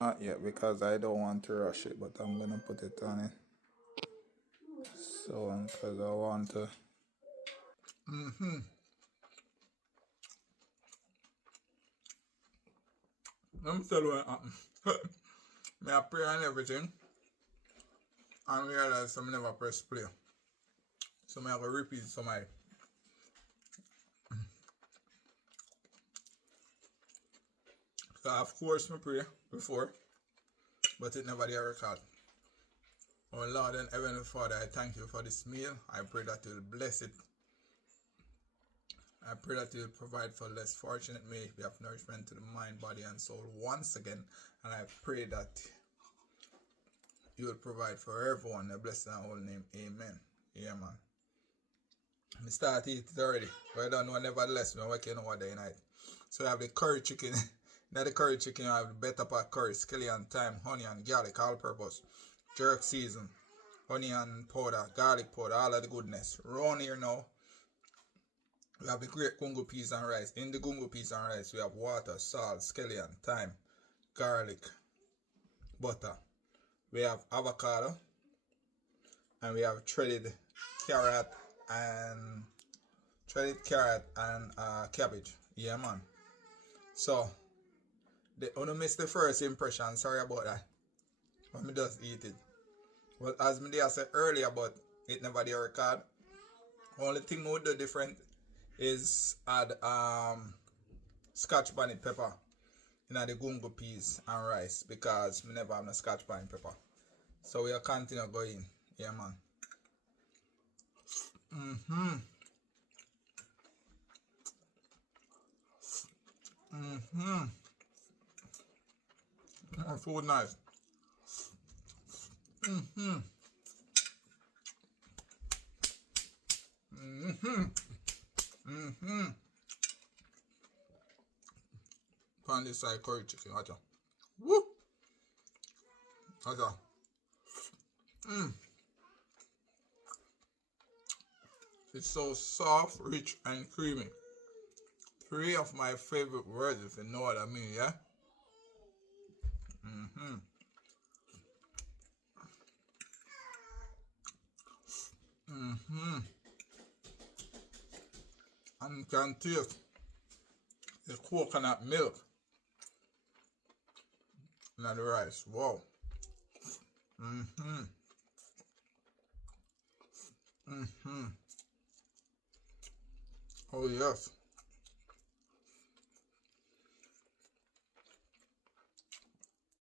Not yet because I don't want to rush it, but I'm gonna put it on it. So, because I want to. Let me tell you what happened. Me I pray and everything, and realize I never press play. So I go repeat some of it. So of course I pray before, but it never did record. Oh Lord and Heavenly Father, I thank you for this meal. I pray that you'll bless it. I pray that you'll provide for less fortunate. May we have nourishment to the mind, body, and soul once again. And I pray that you will provide for everyone. I bless in our whole name. Amen. Yeah, man. I start eating it already. But I don't know, nevertheless, I'm working over day night. So I have the curry chicken. Now the curry chicken, I have the better part curry, scallion, thyme, honey, and garlic, all purpose. Jerk season, onion powder, garlic powder, all of the goodness. Round here now, we have the great gungo peas and rice. In the gungo peas and rice, we have water, salt, scallion, thyme, garlic, butter. We have avocado, and we have carrot and cabbage. Yeah, man. So, I want to miss the first impression. Sorry about that. But me just eat it. But as me said earlier, but it never did record. Only thing we would do different is add scotch bonnet pepper in the gungo peas and rice because we never have no scotch bonnet pepper. So we'll continue going. Yeah, man. Food nice. Find this side curry chicken, watch out. Woo! Watch out. It's so soft, rich, and creamy. Three of my favorite words, if you know what I mean, yeah? And you can taste the coconut milk and the rice. Wow. Oh yes.